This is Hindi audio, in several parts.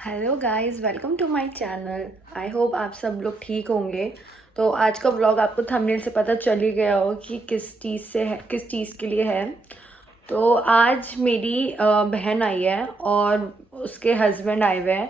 Hello guys, welcome to my channel. I hope आप सब लोग ठीक होंगे। तो आज का व्लॉग आपको थंबनेल से पता चल ही गया हो कि किस चीज़ से है, किस चीज़ के लिए है। तो आज मेरी बहन आई है और उसके हस्बैंड आए हुए हैं।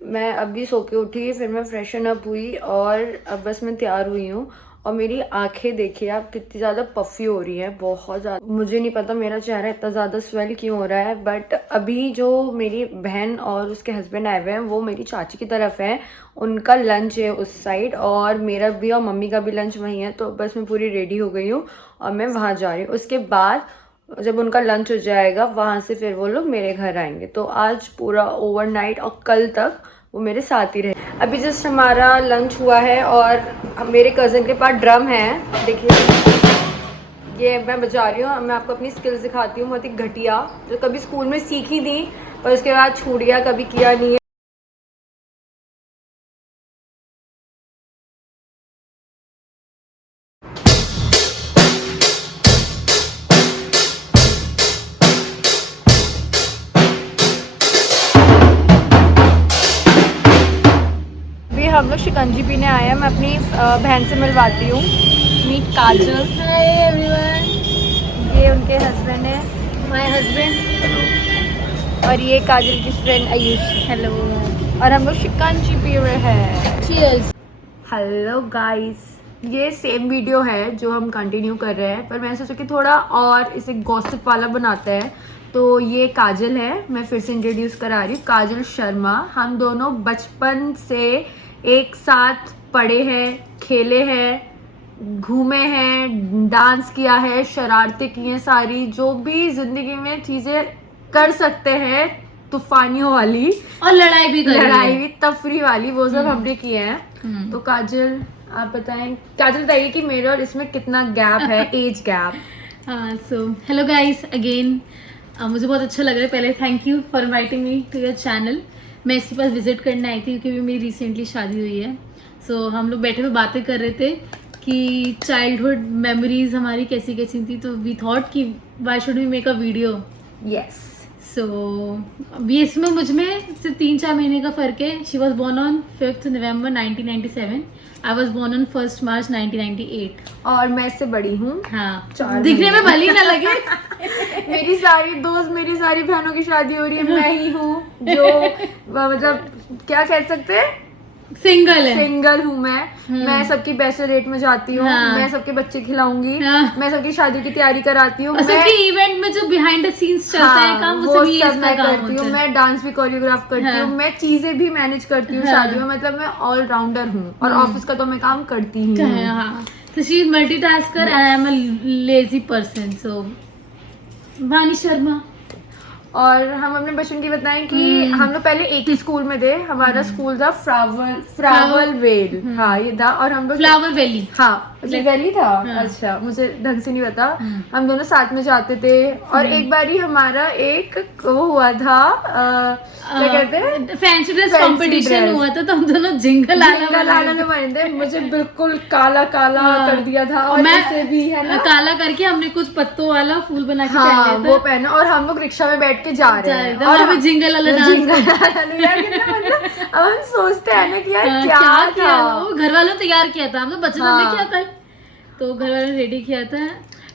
मैं अभी सो के उठी, फिर मैं फ्रेशन अप हुई और अब बस मैं तैयार हुई हूँ। और मेरी आंखें देखिए आप कितनी ज़्यादा पफ़ी हो रही हैं, बहुत ज़्यादा। मुझे नहीं पता मेरा चेहरा इतना ज़्यादा स्वेल क्यों हो रहा है, बट अभी जो मेरी बहन और उसके हस्बैंड आए हुए हैं वो मेरी चाची की तरफ है। उनका लंच है उस साइड और मेरा भी और मम्मी का भी लंच वहीं है। तो बस मैं पूरी रेडी हो गई हूँ और मैं वहाँ जा रही हूँ। उसके बाद जब उनका लंच हो जाएगा वहाँ से फिर वो लोग मेरे घर आएंगे। तो आज पूरा ओवरनाइट और कल तक वो मेरे साथ ही रहे। अभी जस्ट हमारा लंच हुआ है और मेरे कज़न के पास ड्रम है, देखिए ये मैं बजा रही हूँ। मैं आपको अपनी स्किल्स दिखाती हूँ, बहुत ही घटिया, जो कभी स्कूल में सीखी थी पर उसके बाद छूट गया, कभी किया नहीं है। अभी हम लोग शिकंजी पीने आए हैं। मैं अपनी बहन से मिलवाती हूँ। मीट काजल। हाय एवरीवन, ये उनके हस्बैंड है, माय हस्बैंड। और ये काजल की फ्रेंड आयुष। हेलो, और हम लोग शिकंजी पी रहे हैं। चीयर्स। हेलो गाइस, ये सेम वीडियो है जो हम कंटिन्यू कर रहे हैं, पर मैंने सोचा कि थोड़ा और इसे गॉसिप वाला बनाते हैं। तो ये काजल है, मैं फिर से इंट्रोड्यूस करा रही हूँ, काजल शर्मा। हम दोनों बचपन से एक साथ पढ़े हैं, खेले हैं, घूमे हैं, डांस किया है, शरारतें की हैं, सारी जो भी जिंदगी में चीज़ें कर सकते हैं तूफानियों वाली और लड़ाई भी करी लड़ाई है। भी तफरी वाली, वो सब हमने किए हैं। तो काजल आप बताएं, काजल बताइए कि मेरे और इसमें कितना गैप है, एज गैप। हाँ, सो हेलो गाइस अगेन। मुझे बहुत अच्छा लग रहा है। पहले thank you for inviting me to your channel. मैं इसके पास विजिट करने आई थी क्योंकि मेरी रिसेंटली शादी हुई है। सो हम लोग बैठे हुए बातें कर रहे थे कि चाइल्डहुड मेमोरीज हमारी कैसी कैसी थी। तो वी थॉट कि why should we make a video. Yes. So अभी इसमें मुझ में सिर्फ 3-4 महीने का फर्क है। She was born on 5 November 1997। I was born on 1 March 1998। और मैं इससे बड़ी हूँ। हाँ, 4 दिखने में महीने। भले ही ना लगे। मेरी सारी दोस्त, मेरी सारी बहनों की शादी हो रही है, मैं ही हूँ जो मतलब क्या कह सकते हैं, सिंगल है। सिंगल हूँ मैं सबकी बैचलरेट में जाती हूँ। हाँ। मैं सबके बच्चे खिलाऊंगी। हाँ। मैं सबकी शादी की तैयारी कराती हूँ। और सबके इवेंट में जो बिहाइंड द सीन्स चलता है काम, वो सब ये सब इसका मैं काम करती हूँ। होता है। मैं डांस भी कोरियोग्राफ करती हाँ। हूँ। मैं चीजें भी मैनेज करती हूँ हाँ। शादी में। मतलब मैं ऑलराउंडर हूँ और ऑफिस का तो मैं काम करती ही हूँ। हाँ, तो she is multitasker and I am a lazy person. So Vani Sharma. और हम अपने बचपन की बताएं कि हम लोग पहले एक ही स्कूल में थे। हमारा स्कूल था फ्रावल वेल। हाँ ये था। और हम लोग फ्लावर वैली। हाँ वैली था। हाँ। अच्छा, मुझे ढंग से नहीं पता। हम दोनों साथ में जाते थे। और एक बारी हमारा एक वो हुआ था, क्या कहते हैं, fancy dress Fancy competition dress। हुआ था तो हम दोनों जिंगल लाला ने बने थे। मुझे बिल्कुल काला काला कर दिया था। और मैं ऐसे भी है ना, काला करके हमने कुछ पत्तों वाला फूल बना के हाँ पहन लिया वो था। पहना। और हम लोग रिक्शा में बैठ के जा रहे हैं और हमें जिंगल वाला डांस मतलब अब हम सोचते हैं ना कि यार क्या किया था। वो घर वालों ने तैयार किया था। हम तो बच्चे हमने हाँ। क्या कल, तो घर वालों ने रेडी किया था।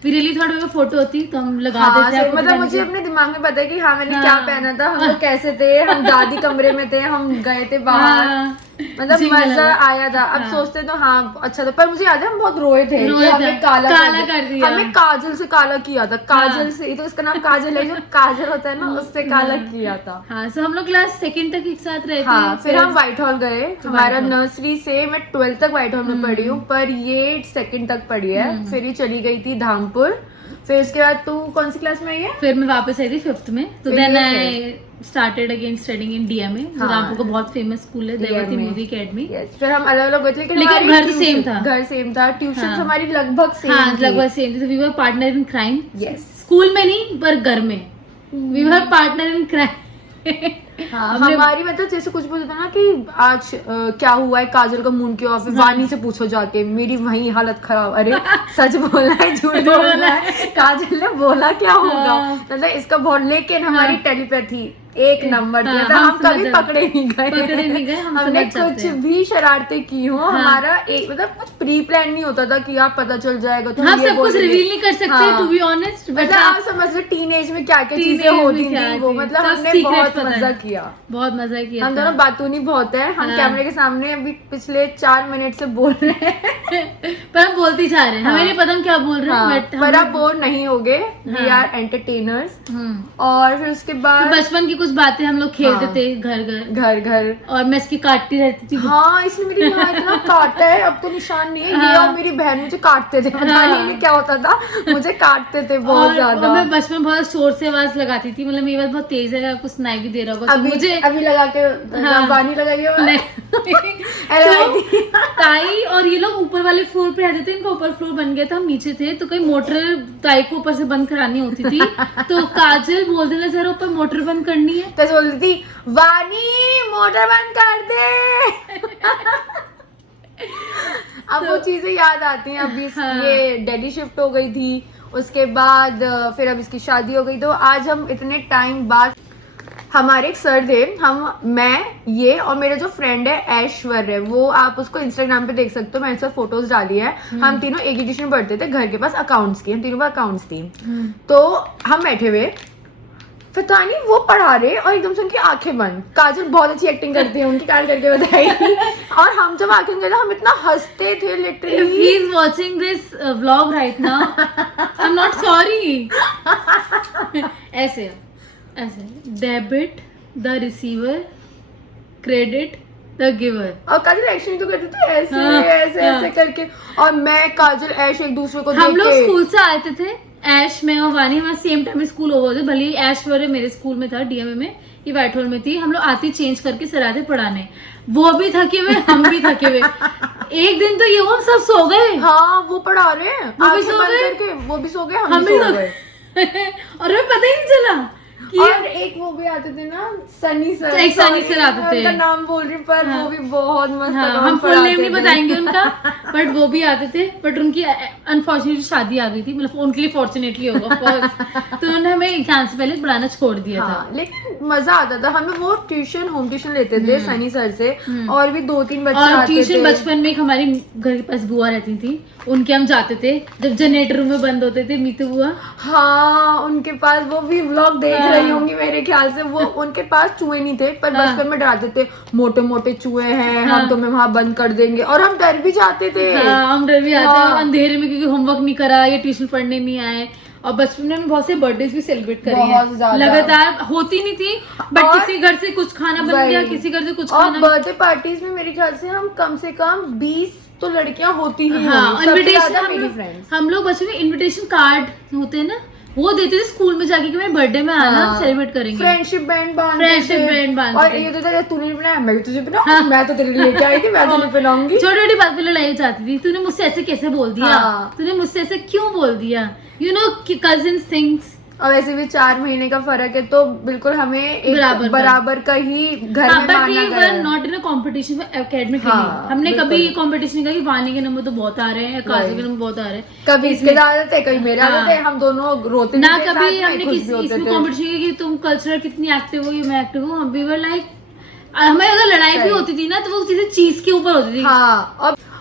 वी रियली थॉट अगर फोटो होती तो हम लगा हाँ, देते। आपको मतलब दिखाने मुझे के अपने दिमाग में पता है कि हाँ मैंने हाँ। क्या पहना था, हम लोग कैसे थे, हम दादी कमरे में थे, हम गए थे बाहर। हाँ। मतलब जिंगल मजा वाला। आया था। अब हाँ। सोचते तो हाँ अच्छा था, पर मुझे याद है हम बहुत रोए थे कि रोए हमें थे। काला कर दिया। हमें काजल से काला किया था। काजल से, तो इसका नाम काजल है, जो काजल होता है ना उससे काला किया था। हाँ, सो हम लोग क्लास 2nd तक एक साथ रहे थे। हाँ, फिर हम व्हाइट हॉल गए। हमारा हॉल। नर्सरी से मैं 12th तक व्हाइट हॉल में पढ़ी हूँ, पर ये 2nd तक पढ़ी है। फिर ये चली गई थी धामपुर। फिर उसके बाद तू कौन सी क्लास में आई है? फिर मैं वापस आई थी 5th में। तो फिर देन ये I started again studying in DMA. हाँ। रामपुर का बहुत फेमस स्कूल है, Devti DMA। Movie academy. Yes, फिर हम अलग अलग गए थे, लेकिन हमारी घर तो tuition- सेम था। घर सेम था। ट्यूशन हाँ। हमारी लगभग सेम हाँ, थी। लगभग सेम थी। We were partner in crime. Yes। School में नहीं पर घर में we were partner in crime. हाँ, हमारी मतलब जैसे कुछ बोलते ना कि आज क्या हुआ है, काजल का मून क्यों ऑफ है, वानी से पूछो जाके, मेरी वही हालत खराब। अरे सच बोलना है झूठ बोलना है, काजल ने बोला क्या होगा, मतलब इसका बहुत। लेकिन हमारी टेलीपैथी एक नंबर दिया हाँ, था। हम समझ कभी जाते। पकड़े नहीं गए, हमने समझ जाते कुछ हैं। भी शरारतें की हो, हाँ। हमारा एक मतलब कुछ प्री प्लान नहीं होता था कि आप पता चल जाएगा तो हम ये सब कुछ बोलेंगे। रिवील नहीं कर सकते हाँ। टू बी ऑनेस्ट, मतलब आप समझ लो टीनेज में क्या क्या चीजें होती थी वो, मतलब हमने बहुत मजा किया, बहुत मजा किया हम था। दोनों बातूनी बहुत है। हम हाँ। कैमरे के सामने अभी पिछले 4 मिनट से बोल रहे हैं पर हम बोलते ही जा रहे हैं, हमें नहीं पता हम क्या बोल रहे हैं, हाँ, बट पर आप बोर नहीं होगे, वी हाँ। Are entertainers. और फिर उसके बाद बचपन की कुछ बातें हम लोग खेलते हाँ। थे घर घर, घर घर और मैं इसकी काटती रहती थी। हाँ, इसने मेरी यहाँ इतना काटा है, अब तो निशान नहीं है। ये और मेरी बहन मुझे काटते थे, पता नहीं इन्हें क्या होता था, मुझे काटते थे बहुत और ज्यादा। मैं बचपन में बहुत जोर से आवाज लगाती थी, मतलब मेरी आवाज बहुत तेज है, आपको सुनाई भी दे रहा होगा तो अभी मुझे अभी लगा के हाँ। बानी लगाइए तो ताई और ये लोग ऊपर वाले फ्लोर पे रहते थे, इनका ऊपर फ्लोर बन गया था, हम नीचे थे, तो कहीं मोटर ताई को ऊपर से बंद करानी होती थी तो काजल बोल देना जरा ऊपर मोटर बंद करनी है, तो बोलती थी वानी मोटर बंद कर दे अब वो चीजें याद आती हैं। अभी हाँ। ये दिल्ली शिफ्ट हो गई थी, उसके बाद फिर अब इसकी शादी हो गई, तो आज हम इतने टाइम बाद, हमारे एक सर थे, मैं ये और मेरा जो फ्रेंड है ऐश्वर्य, वो आप उसको इंस्टाग्राम पे देख सकते हो, मैंने सब फोटोज डाली है। हम तीनों एक ही ट्यूशन पढ़ते थे घर के पास अकाउंट्स की, हम तीनों पर अकाउंट्स थी। तो हम बैठे हुए, पता नहीं वो पढ़ा रहे और एकदम से उनकी आंखें बंद। काजल बहुत अच्छी एक्टिंग करती है, उनकी काल करके बताई और हम जब आंखें बंद, हम इतना हंसते थे If literally. he is watching this vlog right now, I'm not sorry. ऐसे ऐसे debit the receiver, credit the giver. और काजल एक्शन तो करते थे ऐसे हाँ, ऐसे हाँ। ऐसे करके, और मैं काजल ऐश एक दूसरे को हम देख लोग के स्कूल से आते थे, ऐश मैं और वानी हमारे सेम टाइम में स्कूल ओवर थे, भले ही ऐश वाले मेरे स्कूल में था डीएमए में, ये व्हाइट होल में थी। हम लोग आती चेंज करके सर आते पढ़ाने, वो भी थके हुए हम भी थके हुए। एक दिन तो ये हुआ, हम सब सो गए। हाँ, वो पढ़ा रहे हैं, वो भी आंखें सो बंद गए। करके, वो भी सो गए, हम हम भी भी सो सो गए। और हमें पता ही नहीं चला कि और एक वो भी आते थे ना, सनी सर, एक सनी sorry, सर आते थे। उनका नाम बोल रही, पर हाँ। वो भी बहुत मस्त हाँ, अकाउंट हम फुल पढ़ाते नेम नहीं थे। बताएंगे उनका, बट वो भी आते थे। बट उनकी अनफॉर्चुनेटली शादी आ गई थी, मतलब उनके लिए फॉर्चुनेटली होगा of course। तो उन्होंने हमें एग्जाम से पहले पढ़ाना छोड़ दिया था। हाँ, लेकिन मजा आता था। हमें वो ट्यूशन, होम ट्यूशन लेते थे सनी सर से, और भी 2-3 बच्चे और आते ट्यूशन थे। बचपन में एक हमारे घर के पास बुआ रहती थी, उनके हम जाते थे जब जनरेटर रूम में बंद होते थे, मीतू बुआ। हाँ, उनके पास वो भी व्लॉग देख हाँ। रही होंगी मेरे ख्याल से। वो उनके पास चूहे नहीं थे, पर हाँ। बचपन में डराते थे, मोटे मोटे चूहे हैं, हाँ। हम तुम्हें वहां बंद कर देंगे, और हम डर भी जाते थे। हाँ, हम डर भी आते हाँ। हैं अंधेरे में, क्योंकि होमवर्क नहीं करा या ट्यूशन पढ़ने नहीं आए। और बचपन में बहुत से बर्थडेज भी सेलिब्रेट करे बहुत हैं, ज्यादा। लगातार होती नहीं थी, बट और- किसी घर से कुछ खाना बन गया, वही। किसी घर से कुछ और खाना। बर्थडे पार्टीज में मेरे ख्याल से हम कम से कम 20 तो लड़कियां होती ही हाँ, होंगी, सबसे इनविटेशन ज्यादा मेरी फ्रेंड्स। हम लोग बचपन में इनविटेशन कार्ड होते हैं ना, वो देते थे स्कूल में जाके कि मैं बर्थडे में आना, हाँ। सेलिब्रेट करेंगे। फ्रेंडशिप बैंड बांधते Friendship थे। band बांधते और थे। ये तो था, तूने नहीं बनाया, मैं भी तुझे बनाऊं, मैं तो तेरे लिए लेके आई थी, मैं तो नहीं बनाऊंगी। छोटी छोटी बात पे लड़ाई हो जाती थी, तूने मुझसे ऐसे कैसे बोल दिया, हाँ। तूने मुझसे ऐसे क्यों बोल दिया, यू नो कजिन थिंग्स। और वैसे भी 4 महीने का फर्क है, तो बिल्कुल हमें एक बराबर का ही घर में बट माना वी गया वर है। Not in a competition for academic. हाँ, हमने बिल्कुल। कभी ये कंपटीशन नहीं कहा कि वानी के नंबर तो बहुत आ रहे हैं या काजल के नंबर बहुत आ रहे हैं, कभी इसके ज्यादा थे, कभी मेरे हाँ। ज्यादा थे, हम दोनों रोते भी ना थे साथ कभी में, हमने खुश भी किसी होते इसमें थे। कंपटीशन किया कि तुम कल्चरल कितनी एक्टिव हो या मैं एक्टिव हूँ। हम वी वर लाइक, हमें अगर लड़ाई भी सही। होती थी ना, तो वो चीजें चीज के ऊपर होती थी। हाँ,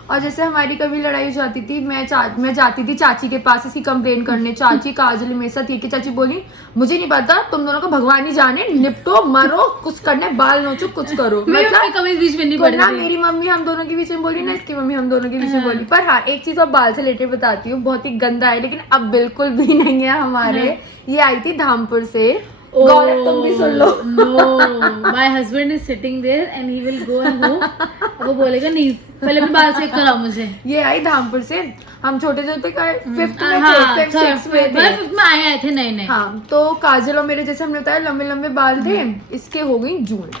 और जैसे हमारी कभी लड़ाई हो जाती थी, मैं जाती थी चाची के पास इसकी कंप्लेन करने। चाची काजल मेरे साथ ये कि चाची बोली, मुझे नहीं पता, तुम दोनों को भगवान ही जाने, निपटो मरो, कुछ करना है, बाल नोचो, कुछ करो। मैं मतलब कभी बीच में नहीं कोई पड़ी ना थी। मेरी मम्मी हम दोनों के बीच में बोली, ना इसकी मम्मी हम दोनों के बीच में बोली। पर हाँ, एक चीज और बाल से रिलेटेड बताती हूँ, बहुत ही गंदा है, लेकिन अब बिल्कुल भी नहीं है हमारे। ये आई थी धामपुर से, गौरव तुम भी सुन लो। No, my husband is sitting there and he will go and home. वो बोलेगा नहीं, पहले मैं बाल चेक कराओ मुझे। ये आई धामपुर से, हम छोटे थे, 5th में हाँ, थे, 5th 6 में थे। मैं 5th में आए थे नए। हाँ, तो काजल और मेरे, जैसे हमने बताया, लंबे लंबे बाल थे, इसके हो गई जुएं,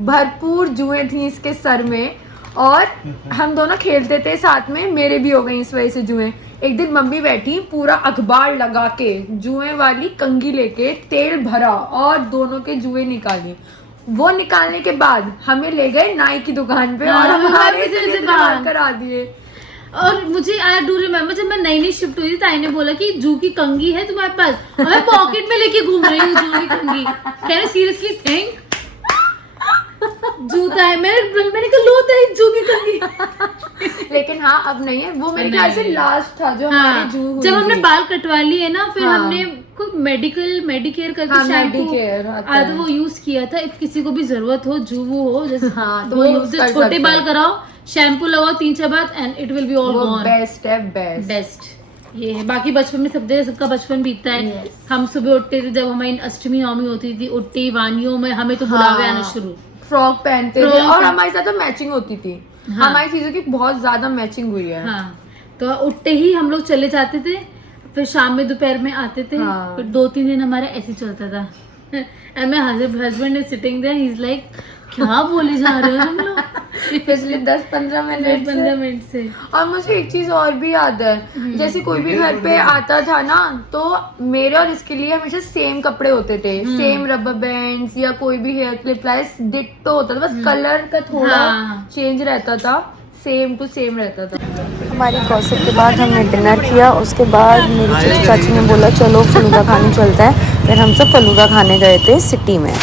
भरपूर जुएं थी इसके सर में, और हम दोनों खेलते थे साथ में, मेरे भी हो गई इस वजह से जुएं। एक दिन मम्मी बैठी, पूरा अखबार लगा के जुएं वाली कंघी लेके तेल भरा और दोनों के जुएं निकाली। वो निकालने के बाद हमें ले गए नाई की दुकान पे, हाँ, और हमें हमारे वापस से इतने बाल बाल करा दिए। और मुझे आई डू रिमेम्बर जब मैं नई नई शिफ्ट हुई थी ताई ने बोला कि जू की कंघी है तुम्हारे पास, और मैं पॉकेट में लेके घूम रही हूँ जू की कंघी। कह रहे सीरियसली थिंक जूता है, मैंने कहा लो ताई जू की कंघी। लेकिन हाँ अब नहीं है वो, मेरे ख्याल से नहीं। लास्ट था जो हाँ, हमारी जू हुई जब हमने थी। बाल कटवा लिए ना फिर हाँ। हमने कोई मेडिकेयर करके हाँ, शैम्पू Medicare आता है। वो यूज किया था। इफ किसी को भी जरूरत हो जूवू हो जैसे हाँ, तो वो वो यूज कर छोटे सकते बाल हैं। कराओ, शैम्पू लगाओ 3-4 बार and it will be all वो गॉन। बेस्ट है, बेस्ट। बेस्ट ये है। बाकी बचपन में सब जगह सबका बचपन बीतता है। Yes. हम सुबह उठते थे, जब हमारी अष्टमी नवमी होती थी, उठते वानियों में हमें तो बुलावे आना शुरू। फ्रॉक पहनते थे फ्रॉक और हमारे साथ तो मैचिंग होती थी। हाँ। हमारी चीजों की बहुत ज्यादा मैचिंग हुई है। हाँ, तो उठते ही हम लोग चले जाते थे, फिर शाम में दोपहर में आते थे। हाँ। फिर 2-3 दिन हमारा ऐसे चलता था। And my husband is sitting there, he is like क्या बोले जा रहे हो तुम लोग पिछले 10-15 मिनट 15 मिनट से। और मुझे एक चीज और भी याद है, जैसे कोई भी घर पे आता था ना तो मेरे और इसके लिए हमेशा सेम कपड़े होते थे, सेम रबर बैंड्स या कोई भी हेयर क्लिप लाइस डिट्टो होता था, बस कलर का थोड़ा हाँ। चेंज रहता था, सेम टू सेम रहता था। हमारी गॉसिप के बाद हमने डिनर किया, उसके बाद मेरी चची चाची ने बोला चलो फलूदा खाने चलते हैं, फिर हम सब फलूदा खाने गए थे सिटी में।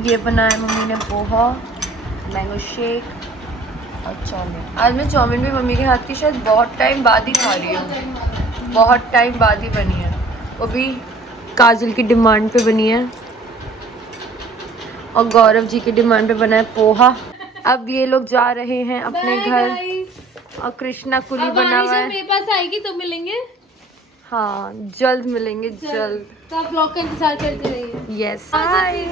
ये बनाया मम्मी ने पोहा, मैंगो शेक और चाउमीन। आज मैं चाउमीन भी मम्मी के हाथ की शायद बहुत टाइम बाद ही खा रही हूँ, बहुत टाइम बाद ही बनी है, वो भी काजल की डिमांड पे बनी है और गौरव जी की डिमांड पे बना है पोहा। अब ये लोग जा रहे हैं अपने घर और कृष्णा कुली बना हुआ है। मेरे पास आएगी तो मिलेंगे। हाँ जल्द मिलेंगे, जल्द। तो आप ब्लॉग का इंतजार करते रहिए। Yes bye.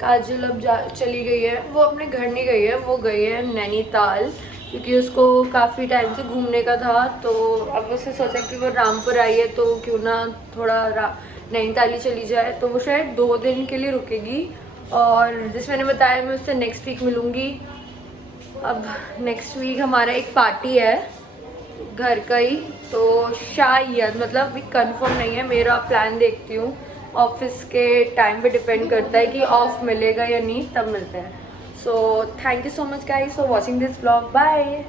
काजल अब चली गई है, वो अपने घर नहीं गई है, वो गई है नैनीताल, क्योंकि उसको काफ़ी टाइम से घूमने का था। तो अब उसने सोचा कि वो रामपुर आई है तो क्यों ना थोड़ा नैनीताल ही चली जाए, तो वो शायद 2 दिन के लिए रुकेगी। और जैसे मैंने बताया मैं उससे नेक्स्ट वीक मिलूँगी। अब नेक्स्ट वीक हमारा एक पार्टी है घर का ही, तो शायद मतलब अभी कंफर्म नहीं है, मेरा प्लान देखती हूँ, ऑफिस के टाइम पे डिपेंड करता है कि ऑफ मिलेगा या नहीं, तब मिलते हैं। So thank you so much guys for watching this vlog, bye.